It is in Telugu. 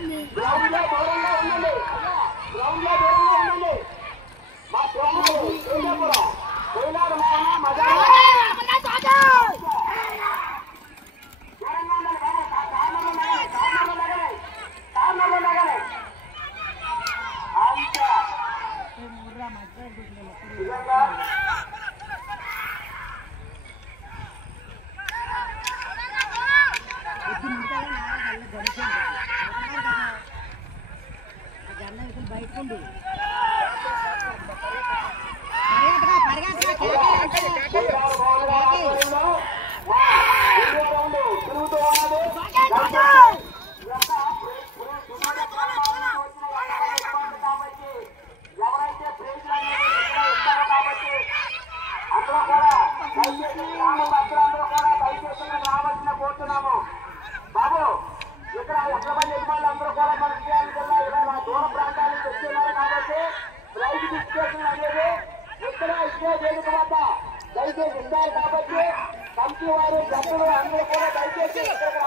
గ్రౌండ్ లో దూరంగా ఉండండి. గ్రౌండ్ లో దూరంగా ఉండండి. మా పోయినారు మజా బయటకుండు ఎవరైతే ప్రైజ్లు అనేది ఇస్తారో కాబట్టి అందరూ కూడా దయచేసి అందరూ కూడా దయచేసి రావాల్సిన కోరుతున్నాము. బాబు ఇక్కడ ఎక్కడమంది యజమానులు అందరూ కూడా మన విజయాల ఇలా దూర ప్రాంతాల నుంచి వస్తున్నారు కాబట్టి ప్రైజ్ డిస్ట్రిబ్యూషన్ అనేది ఇక్కడ ఇదే వేదిక వద్ద దయచేసి ఇస్తారు కాబట్టి కమిటీ వారు జట్టులు అందరూ కూడా దయచేసి ఇక్కడికి